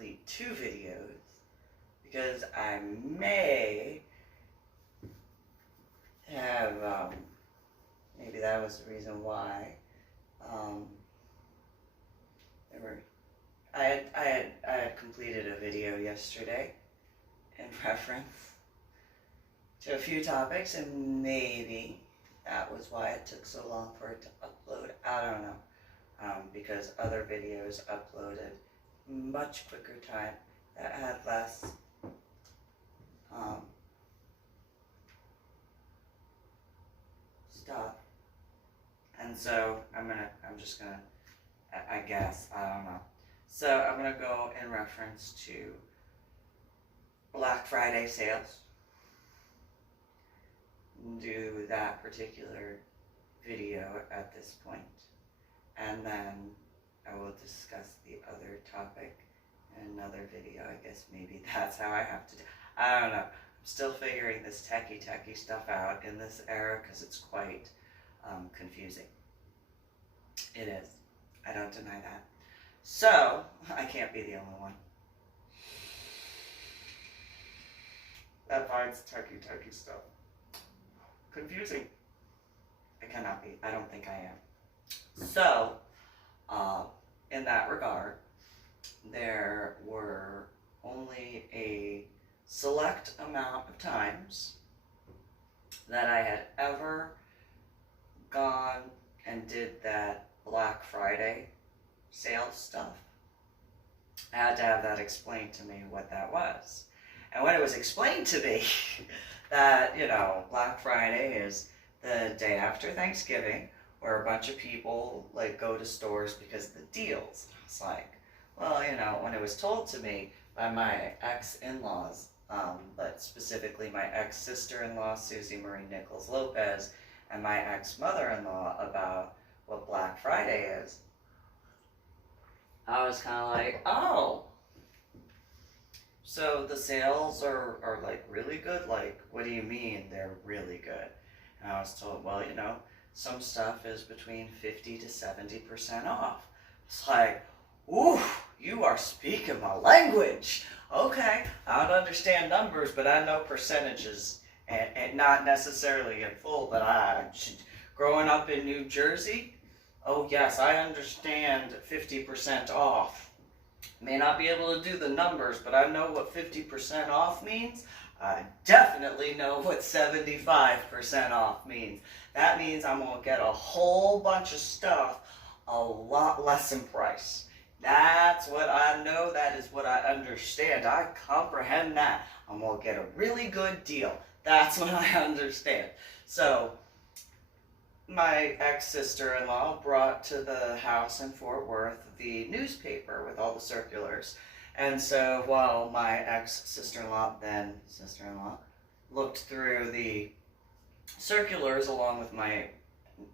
complete 2 videos because I may have, maybe that was the reason why. I had completed a video yesterday in reference to a few topics, and maybe that was why it took so long for it to upload. I don't know, because other videos uploaded much quicker time that had less stuff, and so I'm just gonna, I guess, I don't know. So I'm gonna go in reference to Black Friday sales, do that particular video at this point, and then I will discuss the other topic in another video. I guess maybe that's how I have to do. I don't know. I'm still figuring this techie stuff out in this era because it's quite confusing. It is. I don't deny that. So, I can't be the only one that finds techie stuff confusing. I cannot be. I don't think I am. So, in that regard, there were only a select amount of times that I had ever gone and did that Black Friday sales stuff. I had to have that explained to me what that was. And when it was explained to me that, Black Friday is the day after Thanksgiving, where a bunch of people go to stores because of the deals. And I was like, well, when it was told to me by my ex-in-laws, but specifically my ex-sister-in-law, Susie Marie Nichols Lopez, and my ex-mother-in-law about what Black Friday is, I was kind of like, oh, so the sales are really good? What do you mean they're really good? And I was told, well, some stuff is between 50 to 70% off. It's like, ooh, you are speaking my language. Okay, I don't understand numbers, but I know percentages, and not necessarily in full, but growing up in New Jersey, oh yes, I understand 50% off. May not be able to do the numbers, but I know what 50% off means. I definitely know what 75% off means. That means I'm going to get a whole bunch of stuff a lot less in price. That's what I know. That is what I understand. I comprehend that. I'm going to get a really good deal. That's what I understand. So, my ex-sister-in-law brought to the house in Fort Worth the newspaper with all the circulars. And so while my ex-sister-in-law, then sister-in-law, looked through the circulars along with my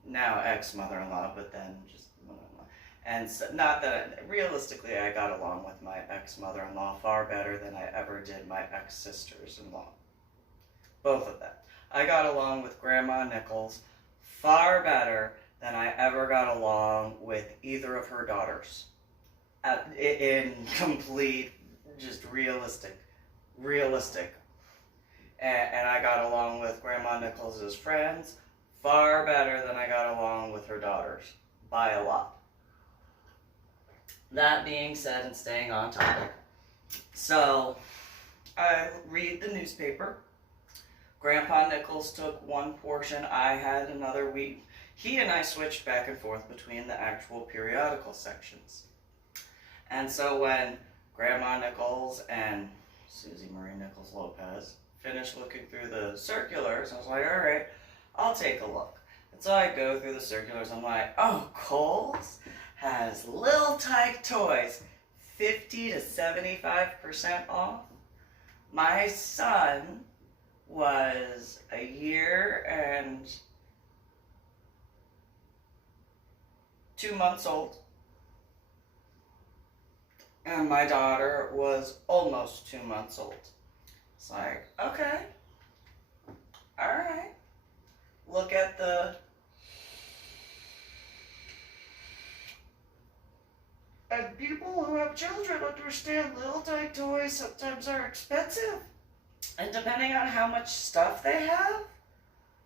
now ex-mother-in-law, but then just mother-in-law. And so, not that, realistically, I got along with my ex-mother-in-law far better than I ever did my ex-sisters-in-law. Both of them. I got along with Grandma Nichols far better than I ever got along with either of her daughters. In complete, just realistic. And I got along with Grandma Nichols' friends far better than I got along with her daughters, by a lot. That being said, and staying on topic, so I read the newspaper. Grandpa Nichols took one portion, I had another. He and I switched back and forth between the actual periodical sections. And so when Grandma Nichols and Susie Marie Nichols Lopez finished looking through the circulars, I was like, all right, I'll take a look. And so I go through the circulars, I'm like, oh, Kohl's has Little Tyke Toys, 50 to 75% off. My son was a year and 2 months old, and my daughter was almost 2 months old. It's like, okay, all right, look at the And people who have children understand little tiny toys sometimes are expensive. And depending on how much stuff they have,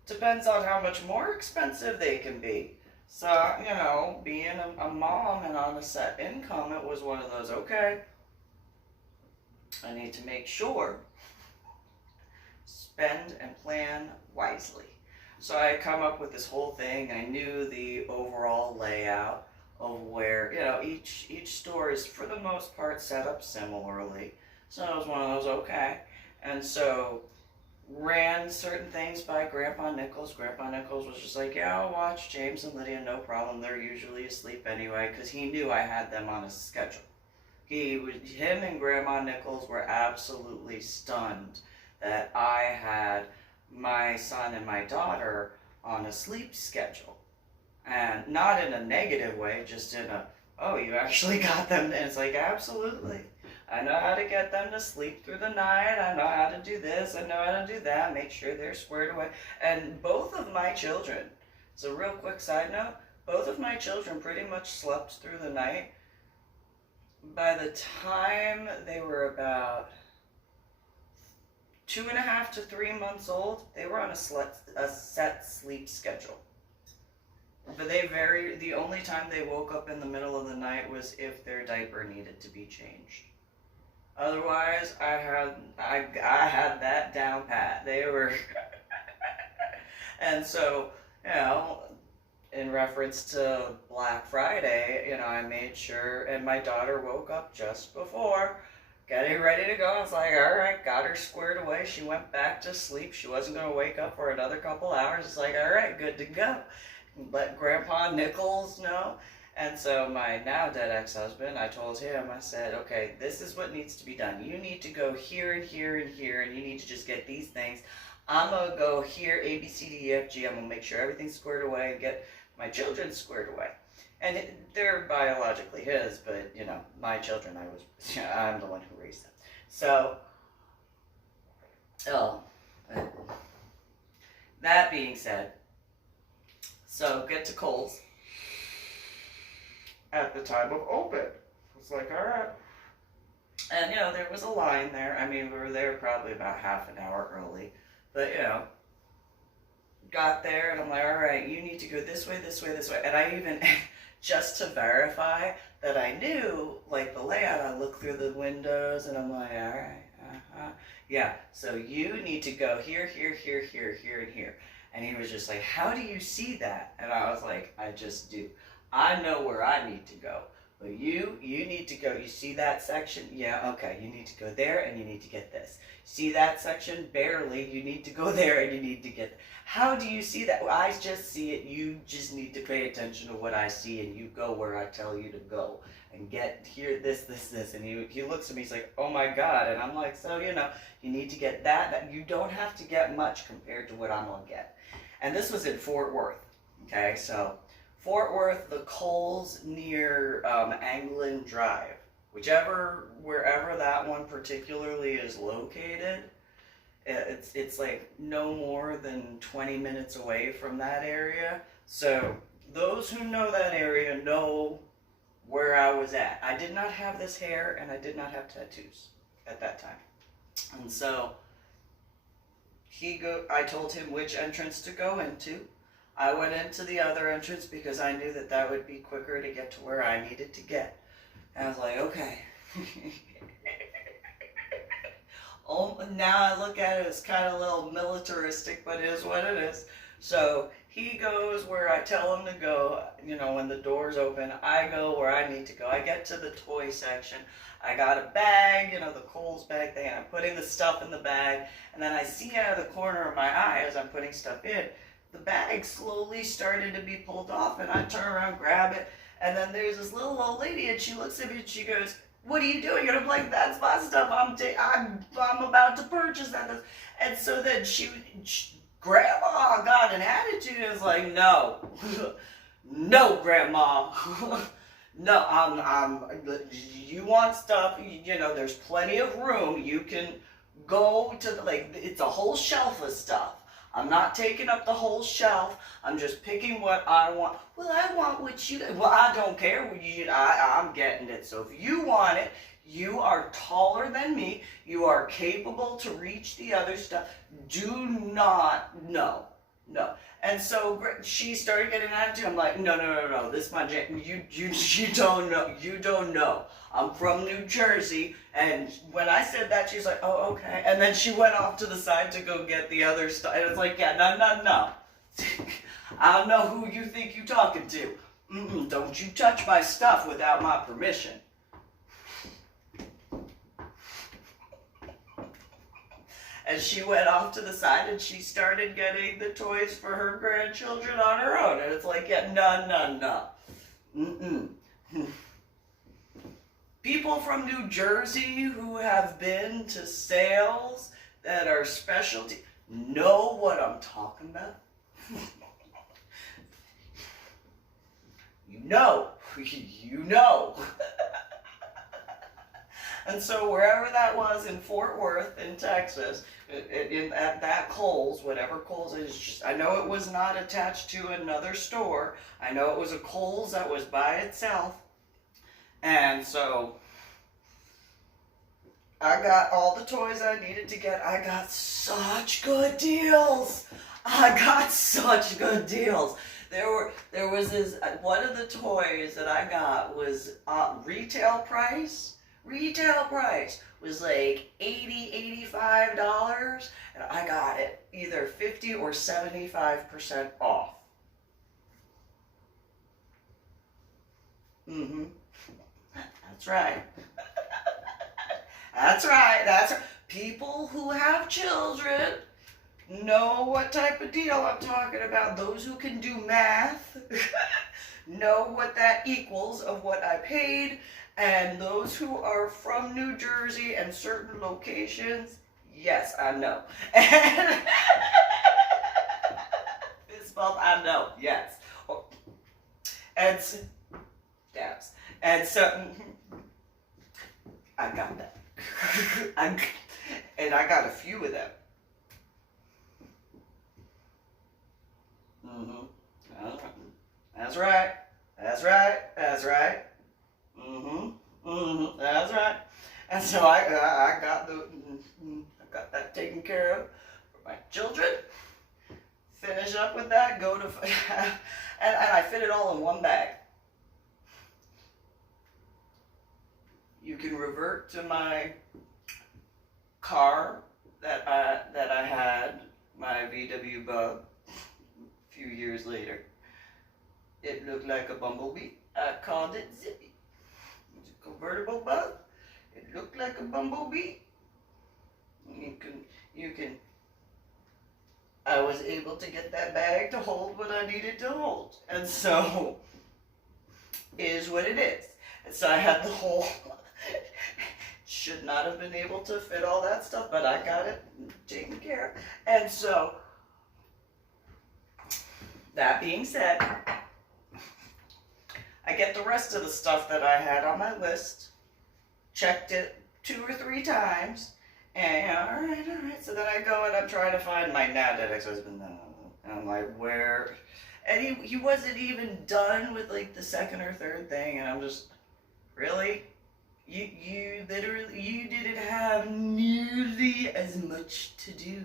depends on how much more expensive they can be. So, being a mom and on a set income, it was one of those, okay, I need to make sure, spend and plan wisely. So I come up with this whole thing. I knew the overall layout of where, each store is for the most part set up similarly. So it was one of those, okay. And so ran certain things by Grandpa Nichols. Grandpa Nichols was just like, yeah, I'll watch James and Lydia, no problem. They're usually asleep anyway, because he knew I had them on a schedule. Him and Grandma Nichols were absolutely stunned that I had my son and my daughter on a sleep schedule. And not in a negative way, just in a, oh, you actually got them. And it's like, absolutely. I know how to get them to sleep through the night. I know how to do this. I know how to do that. Make sure they're squared away. And both of my children, so real quick side note, both of my children pretty much slept through the night. By the time they were about 2.5 to 3 months old, they were on a set sleep schedule. But the only time they woke up in the middle of the night was if their diaper needed to be changed. Otherwise, I had that down pat. They were, and so, in reference to Black Friday, I made sure, and my daughter woke up just before, getting ready to go. I was like, all right, got her squared away. She went back to sleep. She wasn't going to wake up for another couple hours. It's like, all right, good to go. Let Grandpa Nichols know. And so my now dead ex-husband, I told him, I said, okay, this is what needs to be done. You need to go here and here and here, and you need to just get these things. I'm going to go here, A, B, C, D, E, F, G. I'm going to make sure everything's squared away and get my children squared away. And they're biologically his, but, my children, I'm the one who raised them. So, that being said, so get to Kohl's at the time of open. It's like, all right. And, there was a line there. I mean, we were there probably about half an hour early. But, got there and I'm like, all right, you need to go this way, this way, this way. And I even, just to verify that I knew, like, the layout, I look through the windows and I'm like, all right, yeah, so you need to go here, here, here, here, here, and here. And he was just like, how do you see that? And I was like, I just do. I know where I need to go. But you need to go. You see that section? Yeah, okay. You need to go there and you need to get this. See that section? Barely. You need to go there and you need to get. How do you see that? Well, I just see it. You just need to pay attention to what I see and you go where I tell you to go. And get here, this. And he looks at me, he's like, oh my God. And I'm like, so, you need to get that. You don't have to get much compared to what I'm going to get. And this was in Fort Worth. Okay, so Fort Worth, the Kohl's near Anglin Drive, wherever that one particularly is located, it's like no more than 20 minutes away from that area. So those who know that area know where I was at. I did not have this hair and I did not have tattoos at that time. And so I told him which entrance to go into. I went into the other entrance because I knew that would be quicker to get to where I needed to get. And I was like, okay. Now I look at it as kind of a little militaristic, but it is what it is. So he goes where I tell him to go. When the doors open, I go where I need to go. I get to the toy section. I got a bag, the Kohl's bag thing, and I'm putting the stuff in the bag. And then I see out of the corner of my eye as I'm putting stuff in, the bag slowly started to be pulled off, and I turn around, grab it, and then there's this little old lady, and she looks at me and she goes, what are you doing? And I'm like, that's my stuff. I'm about to purchase that. And so then Grandma got an attitude and was like, no, no, Grandma. No, you want stuff, there's plenty of room. You can go to, it's a whole shelf of stuff. I'm not taking up the whole shelf. I'm just picking what I want. Well, I want what you, well, I don't care what you, I'm getting it. So if you want it, you are taller than me. You are capable to reach the other stuff. Do not, no, no. And so she started getting an attitude. I'm like, no, no, no, no. This is my jam. You don't know. You don't know. I'm from New Jersey. And when I said that, she's like, oh, okay. And then she went off to the side to go get the other stuff. And it's like, yeah, no, no, no. I don't know who you think you're talking to. Don't you touch my stuff without my permission. And she went off to the side and she started getting the toys for her grandchildren on her own. And it's like, yeah, no, no, no. People from New Jersey who have been to sales that are specialty know what I'm talking about. You know. And so wherever that was in Fort Worth, in Texas, at that Kohl's, whatever Kohl's is, just, I know it was not attached to another store. I know it was a Kohl's that was by itself. And so I got all the toys I needed to get. I got such good deals. There was this, one of the toys that I got was retail price was like $80, $85, and I got it either 50 or 75% off. That's right. That's right. People who have children know what type of deal I'm talking about. Those who can do math know what that equals of what I paid. And those who are from New Jersey and certain locations, yes, I know. And fist bump, I know, yes. And yes. And so I got that. And I got a few of them. That's right. That's right. That's right. And so I got that taken care of for my children. Finish up with that. Go to and I fit it all in one bag. You can revert to my car that I had, my VW Bug, a few years later. It looked like a bumblebee. I called it Zippy. It's a convertible Bug. It looked like a bumblebee. You can. I was able to get that bag to hold what I needed to hold, and so it is what it is. And so I had the whole. Should not have been able to fit all that stuff, but I got it taken care of. And so, that being said, I get the rest of the stuff that I had on my list, checked it 2 or 3 times, and all right. So then I go and I'm trying to find my now dead ex-husband. And I'm like, where? And he wasn't even done with like the second or third thing, and I'm just, really? You literally, you didn't have nearly as much to do.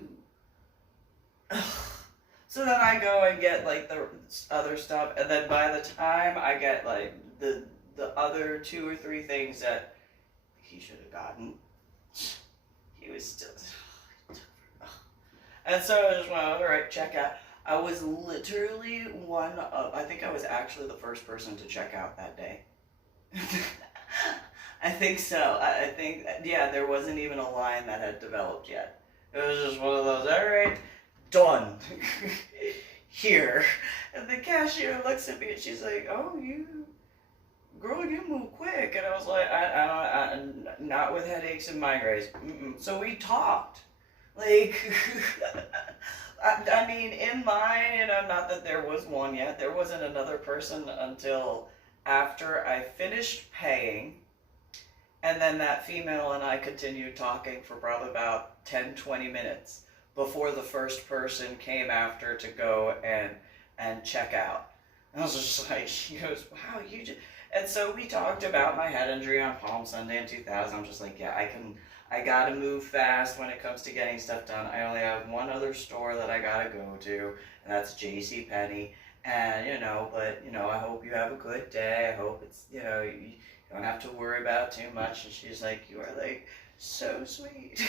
Ugh. So then I go and get like the other stuff, and then by the time I get like the other 2 or 3 things that he should have gotten, he was still. And so I just went, all right, check out. I was literally one of, I think I was actually the first person to check out that day. I think so. I think, yeah, there wasn't even a line that had developed yet. It was just one of those, all right, done. Here. And the cashier looks at me and she's like, oh, girl, you move quick. And I was like, I not with headaches and migraines. So we talked. Like, I mean, in mine, not that there was one yet, there wasn't another person until after I finished paying. And then that female and I continued talking for probably about 10, 20 minutes before the first person came after to go and check out. And I was just like, she goes, wow, you just... And so we talked about my head injury on Palm Sunday in 2000. I'm just like, yeah, I gotta move fast when it comes to getting stuff done. I only have one other store that I gotta go to, and that's JCPenney. And, but, I hope you have a good day. I hope it's, you don't have to worry about too much. And she's like, you are like so sweet.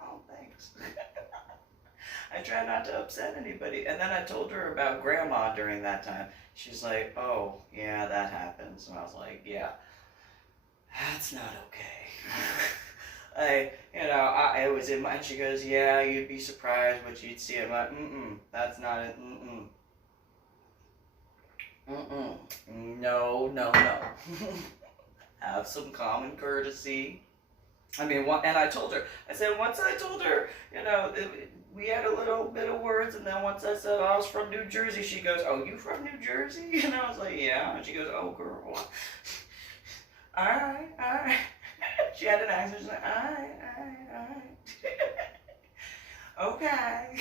Oh, thanks. I try not to upset anybody. And then I told her about grandma during that time. She's like, oh, yeah, that happens. And I was like, yeah, that's not okay. I was in my, and she goes, yeah, you'd be surprised what you'd see. I'm like, that's not it, no. Have some common courtesy. I mean, and I told her, I said, once I told her, we had a little bit of words, and then once I said I was from New Jersey, she goes, oh, you from New Jersey? And I was like, yeah. And she goes, oh, girl. All right. She had an accent. She's like, all right. Okay.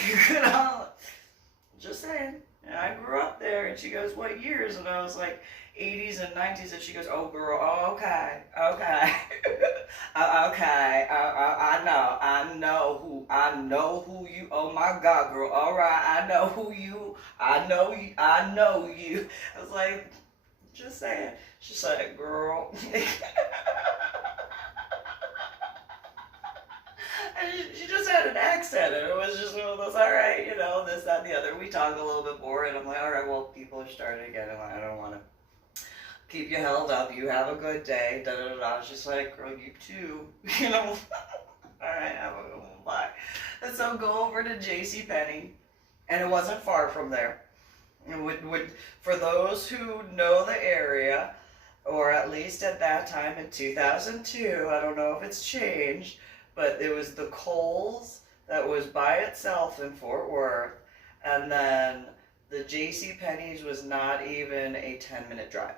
Just saying. And I grew up there. And she goes, what years? And I was like, 80s and 90s. And she goes, oh, girl, oh, okay. Okay. I know who you, oh my God, girl, all right, I know who you, I know you. I was like, just saying. She's like, girl. And she just had an accent, and it was just one of those, all right, this, that, and the other. We talked a little bit more, and I'm like, all right, well, people are starting again. I'm like, I don't want to keep you held up. You have a good day. She's like, girl, you too. All right, have a good one. Bye. And so go over to JCPenney, and it wasn't far from there. For those who know the area, or at least at that time in 2002, I don't know if it's changed, but it was the Kohl's that was by itself in Fort Worth, and then the JCPenney's was not even a 10-minute drive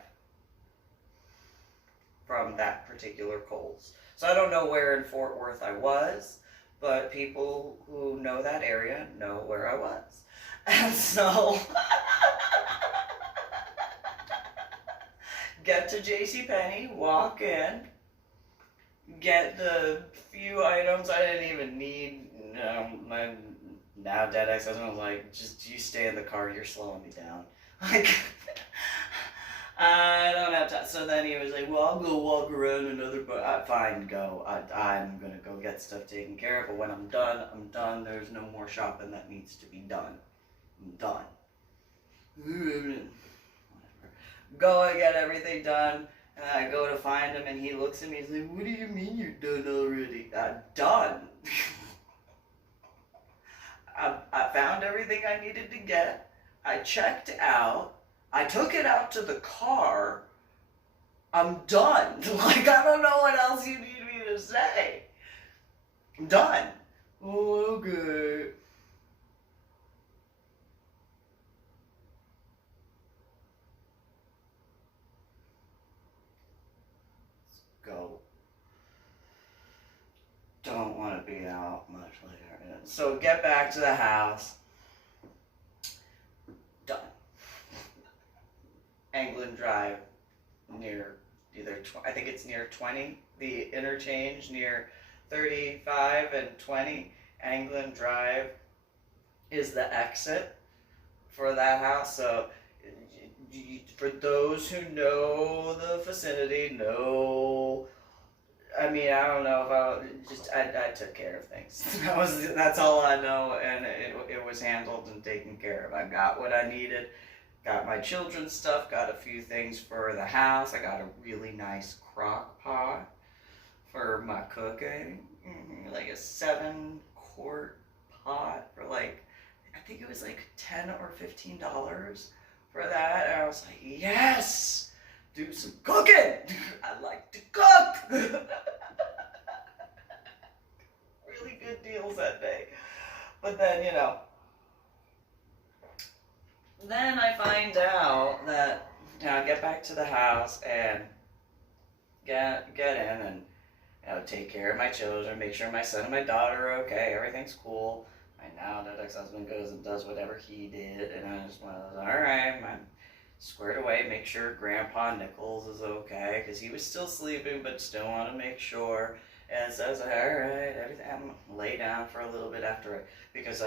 from that particular Kohl's. So I don't know where in Fort Worth I was, but people who know that area know where I was. And so get to JCPenney, walk in, get the few items I didn't even need. My now dead ex-husband was like, just you stay in the car, you're slowing me down. Like, I don't have time. So then he was like, well, I'll go walk around another, but fine, go. I'm going to go get stuff taken care of, but when I'm done, I'm done. There's no more shopping that needs to be done. I'm done. Whatever. Go and get everything done, and I go to find him, and he looks at me, he's like, what do you mean you're done already? I'm done. I found everything I needed to get. I checked out. I took it out to the car. I'm done. Like, I don't know what else you need me to say. I'm done. Oh, okay. Let's go. Don't want to be out much later. So get back to the house. Done. Anglin Drive, near I think it's near 20, the interchange near 35 and 20. Anglin Drive is the exit for that house. So for those who know the vicinity, I mean, I don't know if I took care of things. That's all I know, and it was handled and taken care of. I got what I needed. Got my children's stuff, got a few things for the house. I got a really nice crock pot for my cooking. Like a 7-quart pot for I think it was like $10 or $15 for that. And I was like, yes! Do some cooking! I like to cook! Really good deals that day. But then, then I find out that I get back to the house and get in, and take care of my children, make sure my son and my daughter are okay, everything's cool. My now that ex-husband goes and does whatever he did, and I just went, all right, I'm squared away, make sure Grandpa Nichols is okay, because he was still sleeping, but still want to make sure. And so I was like, all right, everything. I'm lay down for a little bit after, because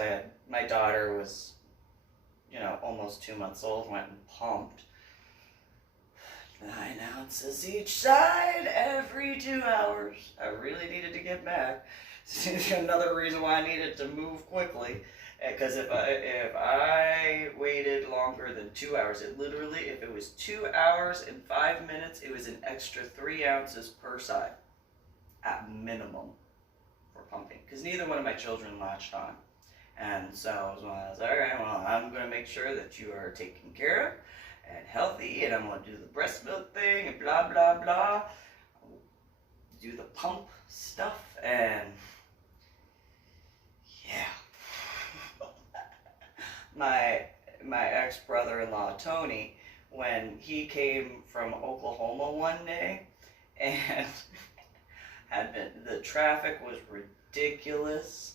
my daughter was, almost 2 months old, went and pumped 9 ounces each side every 2 hours. I really needed to get back. Another reason why I needed to move quickly, because if I waited longer than 2 hours, if it was 2 hours and 5 minutes, it was an extra 3 ounces per side, at minimum, for pumping, because neither one of my children latched on. And so I was all right, well, I'm going to make sure that you are taken care of and healthy, and I'm going to do the breast milk thing and blah, blah, blah. Do the pump stuff, and yeah. my ex-brother-in-law, Tony, when he came from Oklahoma one day, and the traffic was ridiculous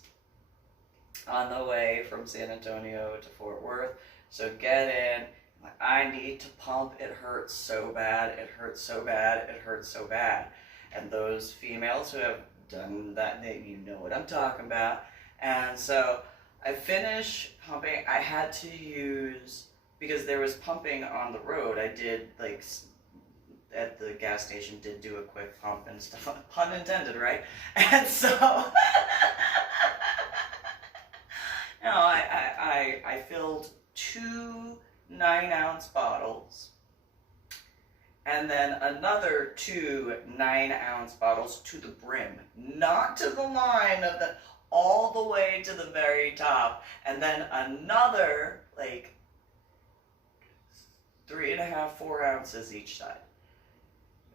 on the way from San Antonio to Fort Worth. So get in. I need to pump. It hurts so bad. It hurts so bad. It hurts so bad. And those females who have done that, you know what I'm talking about. And so I finish pumping. I had to use, because there was pumping on the road, I did, at the gas station, did do a quick pump and stuff. Pun intended, right? And so I filled 2 9-ounce bottles, and then another 2 9-ounce bottles to the brim, not to the line of all the way to the very top, and then another 3.5, 4 ounces each side.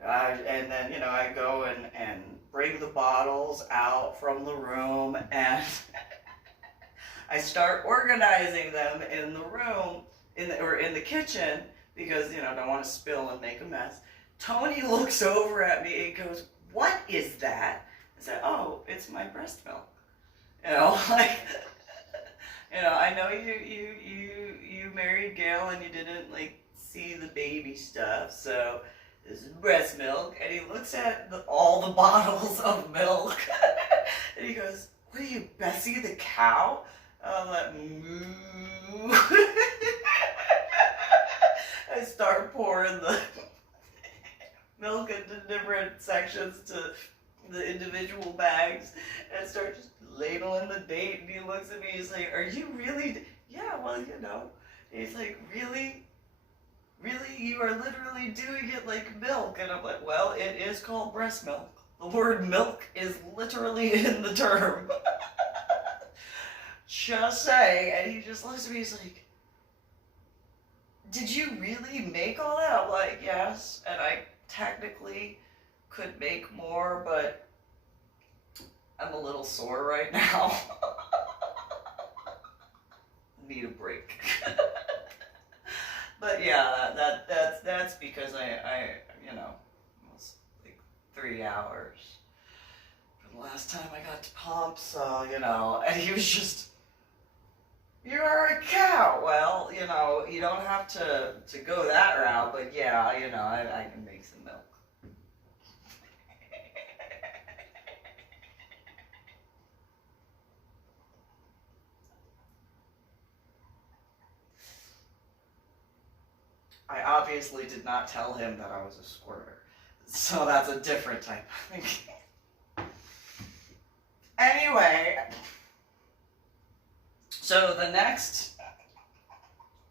And then, I go and bring the bottles out from the room, and I start organizing them in the room, in the kitchen, because, don't want to spill and make a mess. Tony looks over at me and goes, "What is that?" I said, "Oh, it's my breast milk." I know you married Gail and you didn't see the baby stuff, so this is breast milk. And he looks at all the bottles of milk and he goes, "What are you, Bessie the cow?" I'm like, moo. I start pouring the milk into different sections to the individual bags, and I start just labeling the date, and he looks at me, he's like, "Are you really?" "Yeah, well, He's like, "Really? Really? You are literally doing it like milk?" And I'm like, "Well, it is called breast milk. The word milk is literally in the term." Just saying. And he just looks at me, he's like, "Did you really make all that?" I'm like, "Yes, and I technically could make more, but I'm a little sore right now. Need a break." But yeah, that's because I almost 3 hours from the last time I got to pump, so and he was just, "You are a cow." Well, you don't have to go that route, but yeah, I can make some milk. I obviously did not tell him that I was a squirter, so that's a different type of thing. Anyway, so the next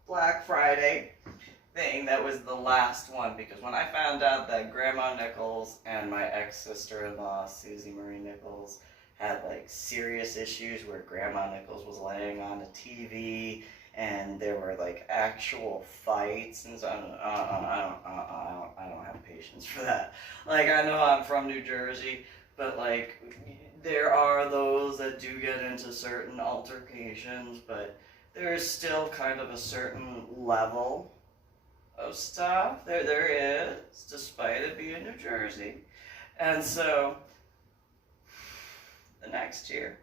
Black Friday thing, that was the last one, because when I found out that Grandma Nichols and my ex-sister-in-law, Susie Marie Nichols, had serious issues where Grandma Nichols was laying on the TV and there were actual fights, and so I don't have patience for that. I know I'm from New Jersey, but there are those that do get into certain altercations, but there's still kind of a certain level of stuff. There is, despite it being New Jersey. And so the next year.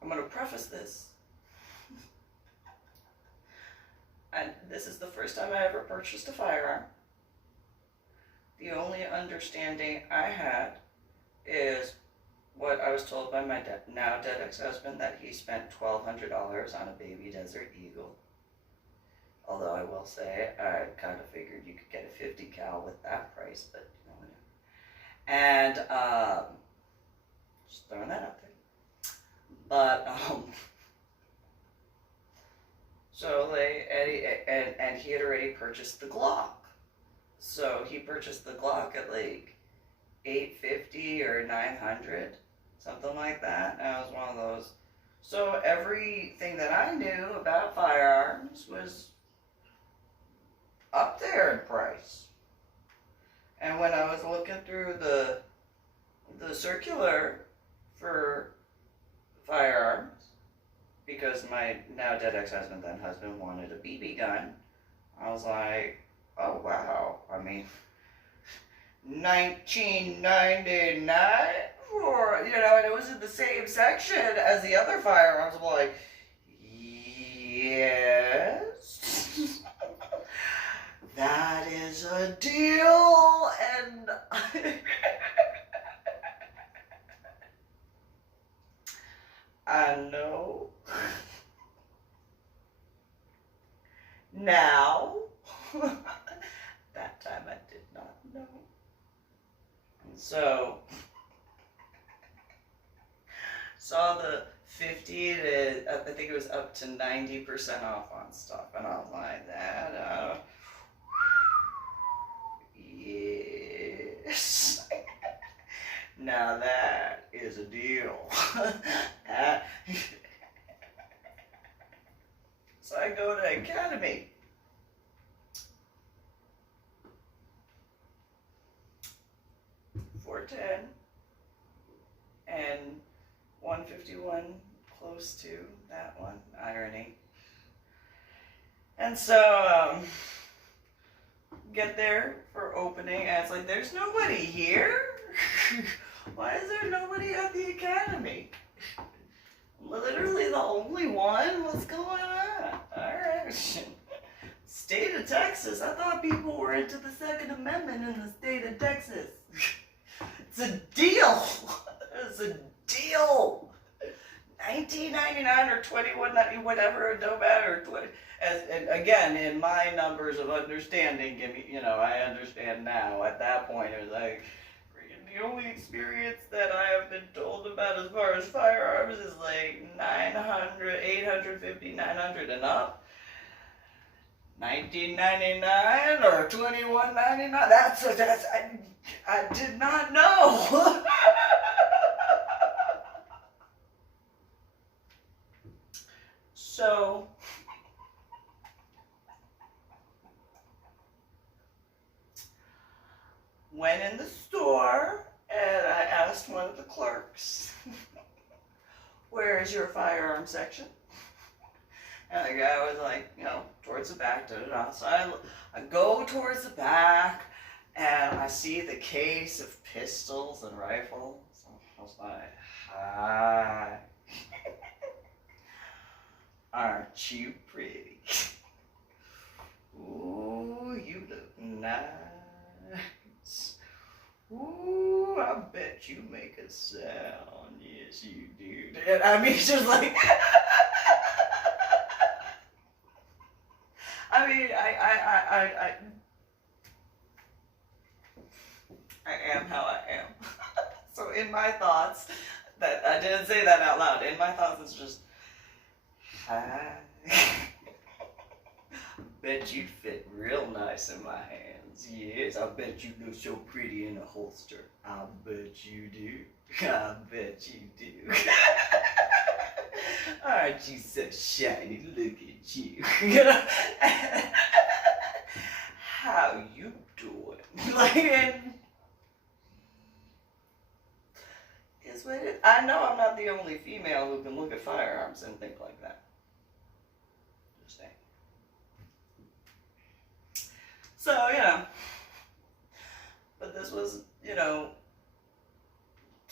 I'm going to preface this. And this is the first time I ever purchased a firearm. The only understanding I had is what I was told by my now dead ex-husband, that he spent $1,200 on a baby Desert Eagle. Although I will say, I kind of figured you could get a 50 cal with that price, but you know, whatever. And just throwing that out there. But so and he had already purchased the Glock. So he purchased the Glock at like $850 or $900, something like that. And I was one of those. So everything that I knew about firearms was up there in price. And when I was looking through the circular for firearms, because my now dead ex-husband, then husband, wanted a BB gun, I was like, oh wow, I mean, $19.99 for, you know, and it was in the same section as the other firearms. I'm like, yes, that is a deal. And I know now. That time I did not know. And so saw the 50 to, I think it was up to 90% off on stuff, and I was like, that yes. Now that is a deal. So I go to Academy. $410 and 151 close to that one. Irony. And so get there for opening, and it's like, there's nobody here. Why is there nobody at the Academy? Literally the only one? What's going on? Alright. State of Texas. I thought people were into the Second Amendment in the state of Texas. It's a deal. It's a deal. $19.99 or $21.99, whatever, it don't matter. And again, in my numbers of understanding, you know, I understand now. At that point, it was like, the only experience that I have been told about as far as firearms is like 900, 850, 900 and up. $19.99 or $21.99. That's I did not know. So went in the store and I asked one of the clerks, where is your firearm section? And the guy was like, you know, towards the back, da-da-da. So I go towards the back, and I see the case of pistols and rifles. I was like, hi. Aren't you pretty? Ooh, you look nice. Ooh, I bet you make a sound. Yes, you do. And I mean, just like... I mean, I am how I am. So in my thoughts, that I didn't say that out loud. In my thoughts, it's just, hi. Bet you'd fit real nice in my hands. Yes, I bet you look so pretty in a holster. I bet you do. I bet you do. Aren't you so shiny? Look at you. How you doing? Like, and is what it. I know I'm not the only female who can look at firearms and think like that. Just saying. So, you know, but this was, you know,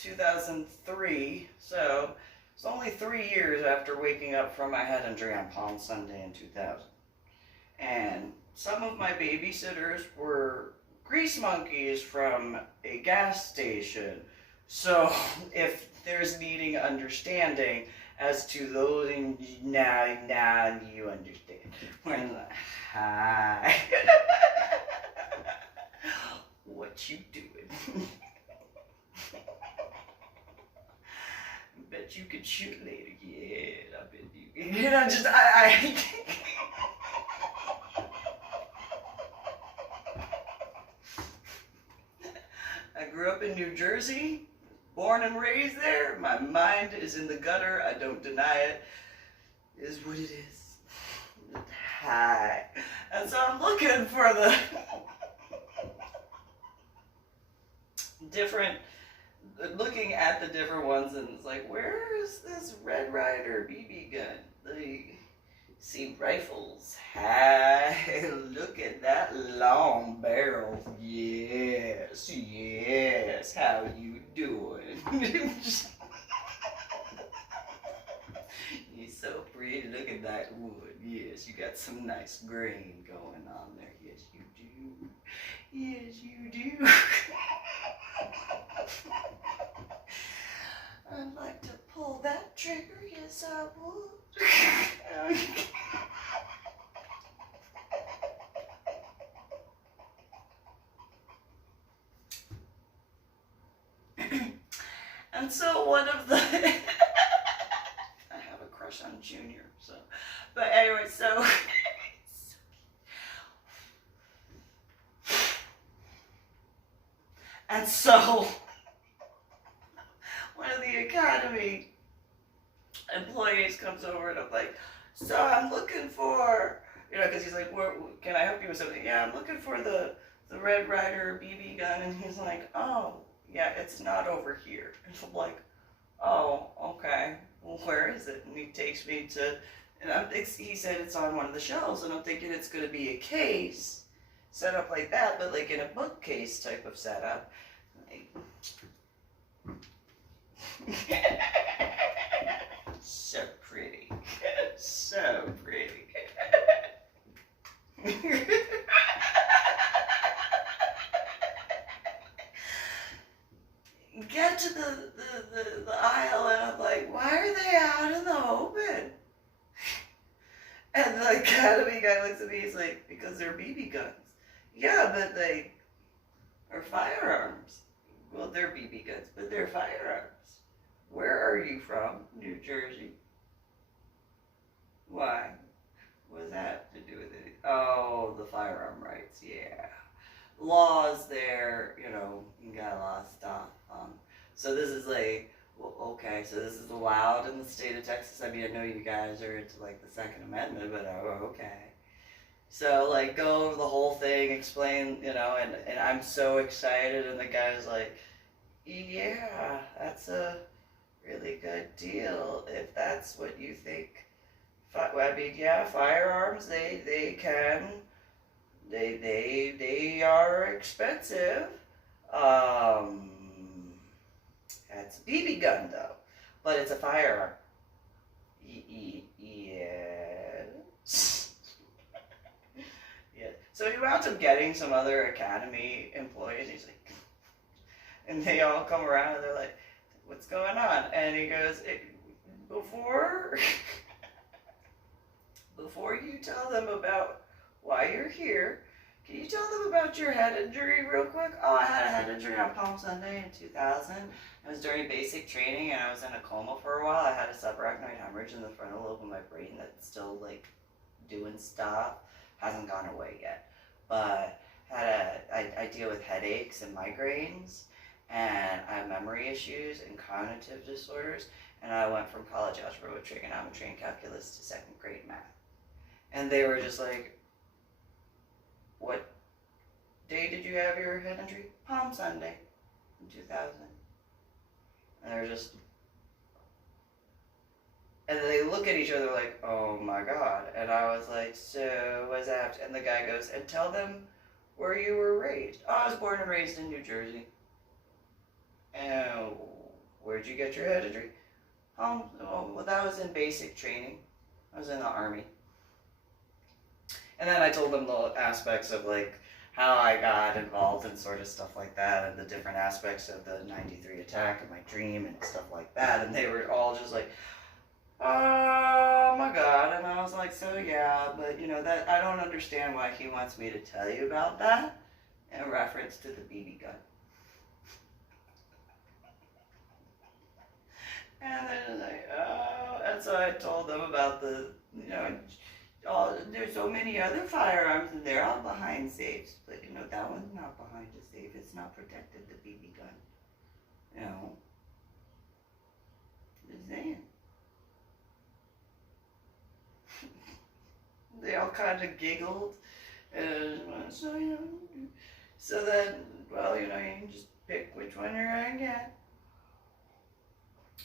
2003, so it's only 3 years after waking up from my head injury on Palm Sunday in 2000. And some of my babysitters were grease monkeys from a gas station. So if there's needing understanding as to those, now you understand. When hi, what you doing? Bet you could shoot later. Yeah, I bet you. You know, just I grew up in New Jersey, born and raised there. My mind is in the gutter. I don't deny it. It is what it is. Hi. And so I'm looking for the looking at the different ones, and it's like, where is this Red Ryder BB gun? They see rifles. Hi, look at that long barrel. Yes, yes. How you doing? You're so pretty. Look at that wood. Yes, you got some nice grain going on there. Yes, you do. Yes, you do. I'd like to pull that trigger, yes I would. And so one of the I have a crush on Junior, so but anyway, so and so one of the academy employees comes over, and I'm like, so I'm looking for, you know, because he's like, can I help you with something? Yeah, I'm looking for the Red Ryder BB gun. And he's like, oh, yeah, it's not over here. And I'm like, oh, okay, well, where is it? And he takes me to, and he said it's on one of the shelves, and I'm thinking it's going to be a case set up like that, but like in a bookcase type of setup. Like, so pretty. So pretty. Get to the aisle, and I'm like, why are they out in the open? And the academy guy looks at me, he's like, because they're BB guns. Yeah, but they are firearms. Well, they're BB guns, but they're firearms. Where are you from? New Jersey. Why? What does that have to do with it? Oh, the firearm rights, yeah. Laws there, you know, you got a lot of stuff. So this is like, well, okay, so this is allowed in the state of Texas. I mean, I know you guys are into like the Second Amendment, but oh, okay. So like go over the whole thing, explain, you know, and I'm so excited, and the guy's like, yeah, that's a really good deal if that's what you think. I mean, yeah, firearms, they are expensive. That's a BB gun though, but it's a firearm. Yes. Yeah. So he wound up getting some other academy employees. He's like, and they all come around and they're like, "What's going on?" And he goes, "Before you tell them about why you're here, can you tell them about your head injury real quick?" Oh, I had a head injury on Palm Sunday in 2000. It was during basic training, and I was in a coma for a while. I had a subarachnoid hemorrhage in the frontal lobe of my brain that's still like doing stuff. Hasn't gone away yet, but I deal with headaches and migraines, and I have memory issues and cognitive disorders. And I went from college algebra with trigonometry and calculus to second grade math. And they were just like, "What day did you have your head injury?" Palm Sunday in 2000. And they're just, and they look at each other like, "Oh my God." And I was like, "So what's that?" And the guy goes, "And tell them where you were raised." "Oh, I was born and raised in New Jersey." "Oh, where'd you get your headedry? Well, that was in basic training. I was in the Army. And then I told them the aspects of like how I got involved in sort of stuff like that, and the different aspects of the 93 attack and my dream and stuff like that. And they were all just like, oh my God. And I was like, so yeah, but you know, that I don't understand why he wants me to tell you about that in reference to the BB gun. And they're like, oh, and so I told them about the, you know, there's so many other firearms and they're all behind safes, but you know, that one's not behind a safe. It's not protected, the BB gun. You know, just saying. They all kind of giggled, and so, you know, so then, well, you know, you can just pick which one you're gonna get.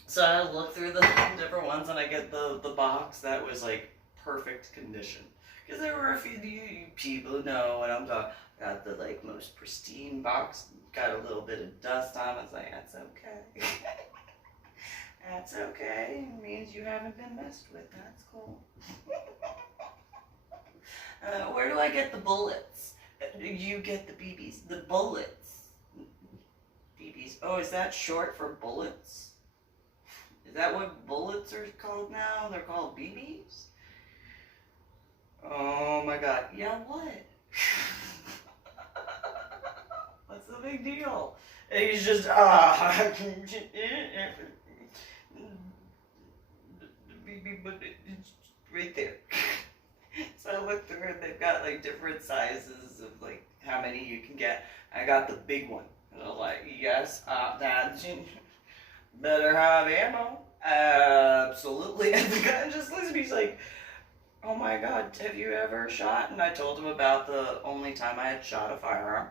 So I look through the different ones, and I get the box that was like perfect condition. Because there were a few you people who know what I'm talking. Got the like most pristine box, got a little bit of dust on it. It's like, that's okay. That's okay. It means you haven't been messed with. That's cool. Where do I get the bullets? You get the BBs. The bullets. BBs. Oh, is that short for bullets? Is that what bullets are called now? They're called BBs? Oh my God. Yeah, what? What's the big deal? And he's just, BB, but it's right there. So I looked through and they've got like different sizes of like how many you can get. I got the big one. And I was like, yes, that better have ammo. Absolutely. And the guy just looks at me, he's like, oh my God, have you ever shot? And I told him about the only time I had shot a firearm,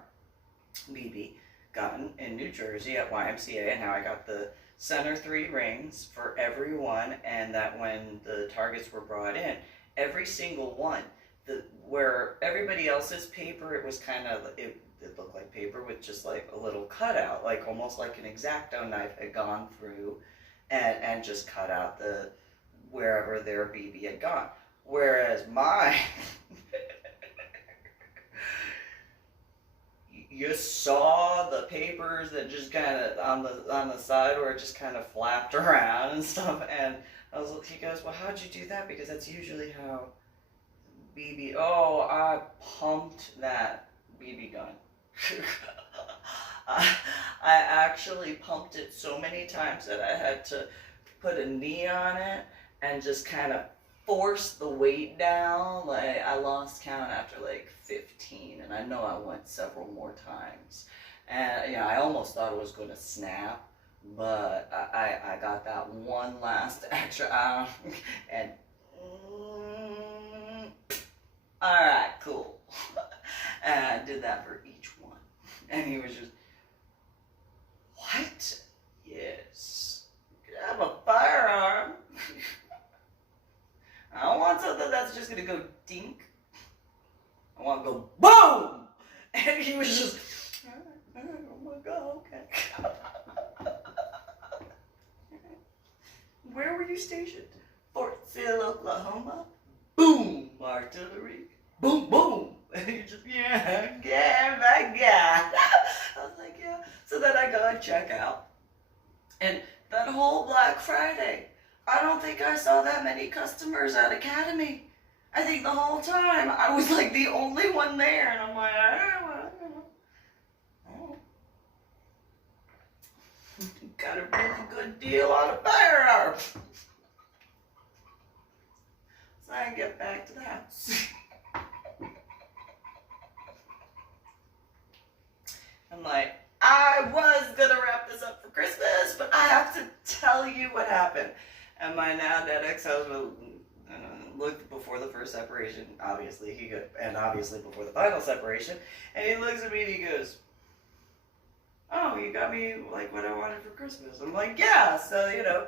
BB gun, in New Jersey at YMCA, and how I got the center 3 rings for every one, and that when the targets were brought in, every single one, where everybody else's paper, it was kind of, it looked like paper with just like a little cutout, like almost like an X-Acto knife had gone through and just cut out the wherever their BB had gone. Whereas mine, you saw the papers that just kind of on the side where it just kind of flapped around and stuff. And he goes, well, how'd you do that? Because that's usually how BB. Oh, I pumped that BB gun. I actually pumped it so many times that I had to put a knee on it and just kind of force the weight down. Like, I lost count after like 15, and I know I went several more times. And yeah, I almost thought it was going to snap, but I got that one last extra and all right, cool. And I did that for each one, and he was just, what? Yes, I have a firearm. I don't want something that's just gonna go dink. I want to go boom! And he was just, oh my God, okay. Where were you stationed? Fort Sill, Oklahoma. Boom! Artillery. Boom, boom! And he just, yeah, my God. I was like, yeah. So then I go and check out. And that whole Black Friday, I don't think I saw that many customers at Academy. I think the whole time I was like the only one there, and I'm like, oh. Got a really good deal on a firearm. So I get back to the house. I'm like, I was gonna wrap this up for Christmas, but I have to tell you what happened. And my now dead ex-husband looked before the first separation, obviously, and obviously before the final separation, and he looks at me and he goes, oh, you got me like what I wanted for Christmas. I'm like, yeah, so, you know,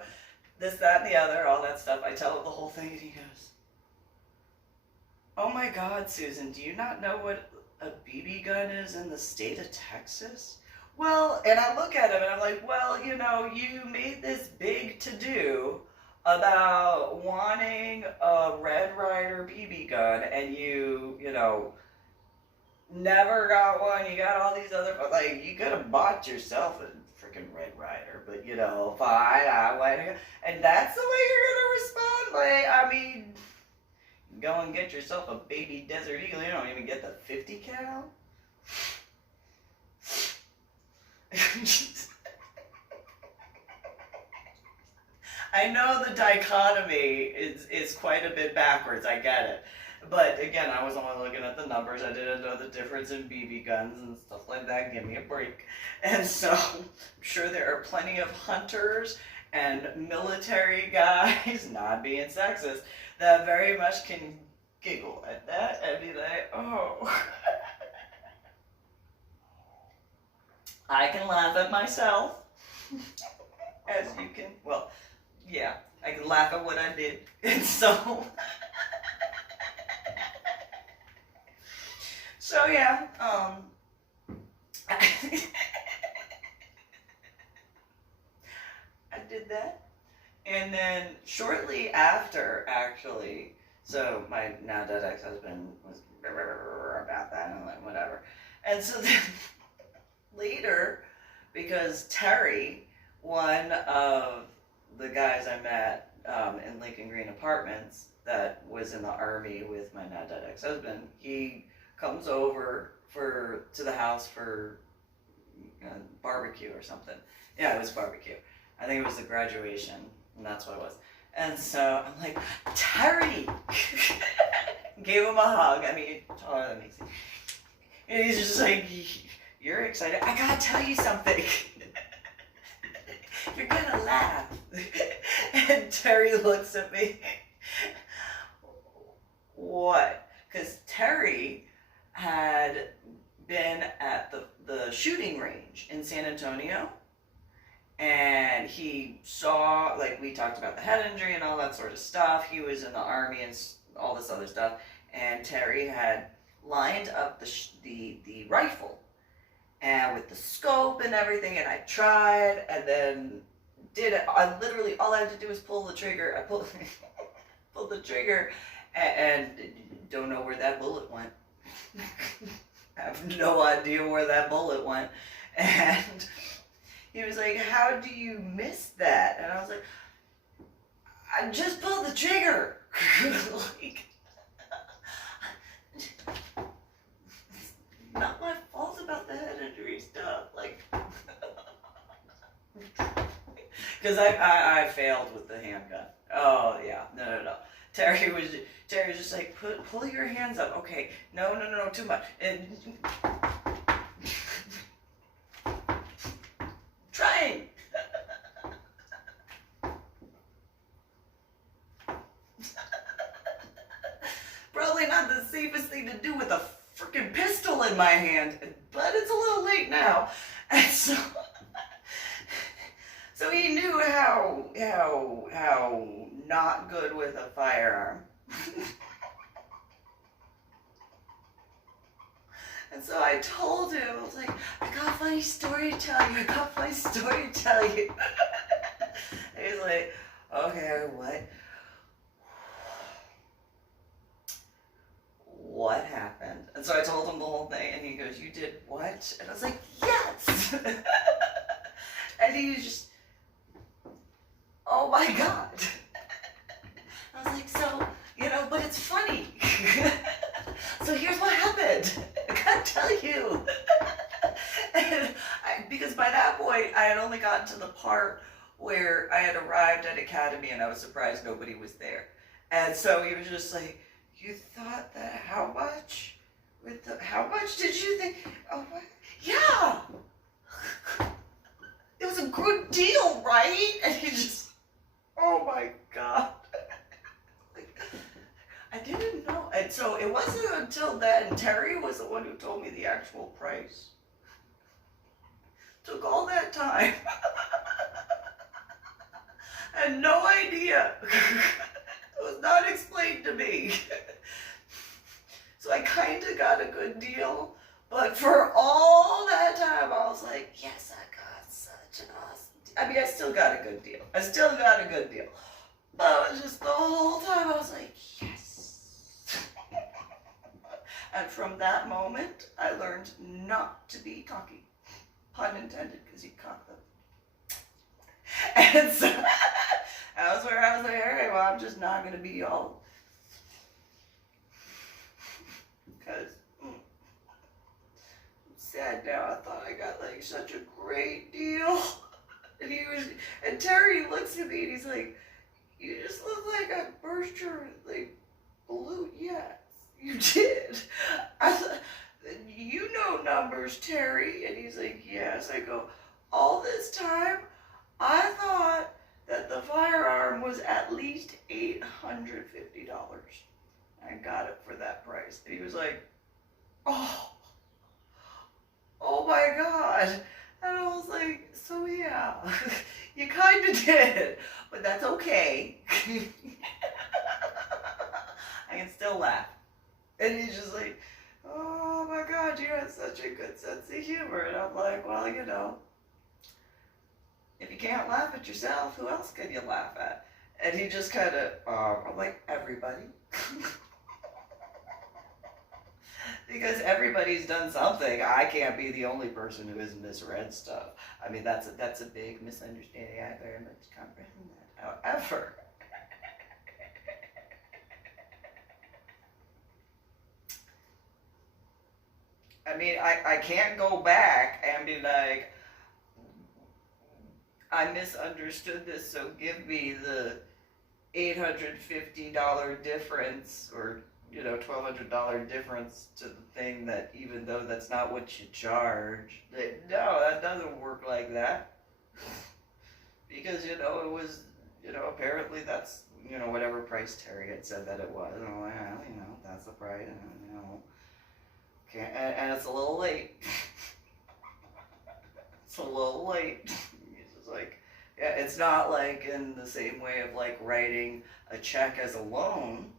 this, that, and the other, all that stuff. I tell him the whole thing, and he goes, oh my God, Susan, do you not know what a BB gun is in the state of Texas? Well, and I look at him and I'm like, well, you made this big to do about wanting a Red Ryder BB gun, and never got one. You got all these other, like, you could have bought yourself a freaking Red Ryder, but fine, I went, and that's the way you're gonna respond. Like, I mean, go and get yourself a baby Desert Eagle. You don't even get the 50 cal. I know the dichotomy is quite a bit backwards. I get it. But again, I was only looking at the numbers. I didn't know the difference in BB guns and stuff like that. Give me a break. And so I'm sure there are plenty of hunters and military guys, not being sexist, that very much can giggle at that and be like, oh. I can laugh at myself, as you can, well, yeah, I can laugh at what I did. And so, yeah, I did that. And then shortly after, actually, so my now dead ex-husband was about that, and I'm like, whatever. And so then later, because Terry, one of the guys I met in Lincoln Green Apartments that was in the Army with my now dead ex-husband, he comes over to the house for barbecue or something. Yeah, it was barbecue. I think it was the graduation, and that's what it was. And so I'm like, Terry! Gave him a hug. I mean, taller than me. And he's just like, you're excited. I gotta tell you something. You're gonna laugh. And Terry looks at me. What? Because Terry had been at the shooting range in San Antonio, and he saw, like, we talked about the head injury and all that sort of stuff. He was in the Army and all this other stuff, and Terry had lined up the rifle and with the scope and everything, and I tried, and then did it. I literally, all I had to do was pull the trigger. I pulled the trigger, and don't know where that bullet went. I have no idea where that bullet went. And he was like, how do you miss that? And I was like, I just pulled the trigger. Like, not my fault about the head injury stuff. Like, because I failed with the handgun. Oh yeah, no. Terry was just like, pull your hands up. Okay, no, too much. And trying. Probably not the safest thing to do with a freaking pistol in my hand, but it's a little late now. And so he knew how not good with a firearm. And so I told him, I was like, I got a funny story to tell you. And he's like, okay, what? What happened? And so I told him the whole thing, and he goes, you did what? And I was like, yes! And he was just, oh my God. I was like, so, but it's funny. So here's what happened. I gotta tell you. And because by that point, I had only gotten to the part where I had arrived at Academy, and I was surprised nobody was there. And so he was just like, you thought that, how much? How much did you think? Oh, what? Yeah. It was a good deal, right? And he just, oh my God. I didn't know. And so it wasn't until then, Terry was the one who told me the actual price. Took all that time. I had no idea. It was not explained to me. So I kind of got a good deal, But for all that time, I was like, yes, I got such an awesome deal. I mean, I still got a good deal. But it was just the whole time, I was like, yes. And from that moment, I learned not to be cocky. Pun intended, because you cock them. And so, that was where I was like, all right, well, I'm just not going to be all. Because I'm sad now. I thought I got like such a great deal. And Terry looks at me and he's like, you just look like I burst your like balloon. Yes, you did. I thought, you know numbers, Terry. And he's like, yes. I go, all this time, I thought that the firearm was at least $850. I got it for that price. And he was like, oh my God. And I was like, so yeah, you kind of did, but that's okay. I can still laugh. And he's just like, oh my God, you have such a good sense of humor. And I'm like, well, you know, if you can't laugh at yourself, who else can you laugh at? And he just kind of, I'm like, everybody. Because everybody's done something. I can't be the only person who has misread stuff. I mean, that's a big misunderstanding. I very much comprehend that. However, I mean, I can't go back and be like, I misunderstood this, so give me the $850 difference, or you know, $1,200 difference to the thing that, even though that's not what you charge. No, that doesn't work like that. Because, you know, it was, you know, apparently that's, you know, whatever price Terry had said that it was. And I'm like, well, you know, that's the price, and, you know, and it's a little late. It's a little late. It's just like, yeah, it's not like in the same way of like writing a check as a loan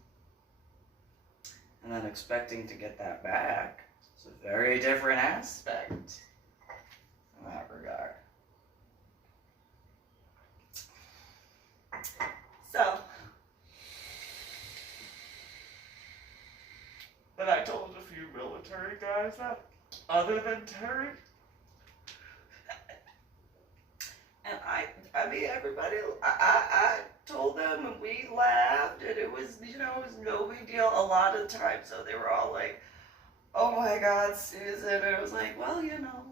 and then expecting to get that back. It's a very different aspect in that regard. So, but I told a few military guys that, other than Terry, and I mean, everybody, I told them, and we laughed, and it was, you know, it was no big deal a lot of times. So they were all like, oh my God, Susan. And it was like, well, you know,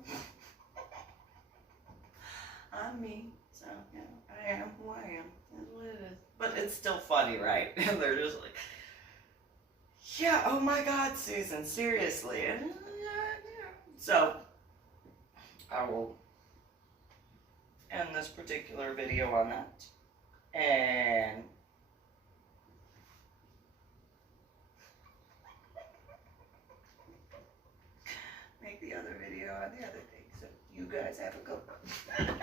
I'm me. So, you know, I am who I am. That's what it is. But it's still funny, right? And they're just like, yeah, oh my God, Susan, seriously. And, yeah. So, I will end this particular video on that. And make the other video on the other thing. So you guys have a good one.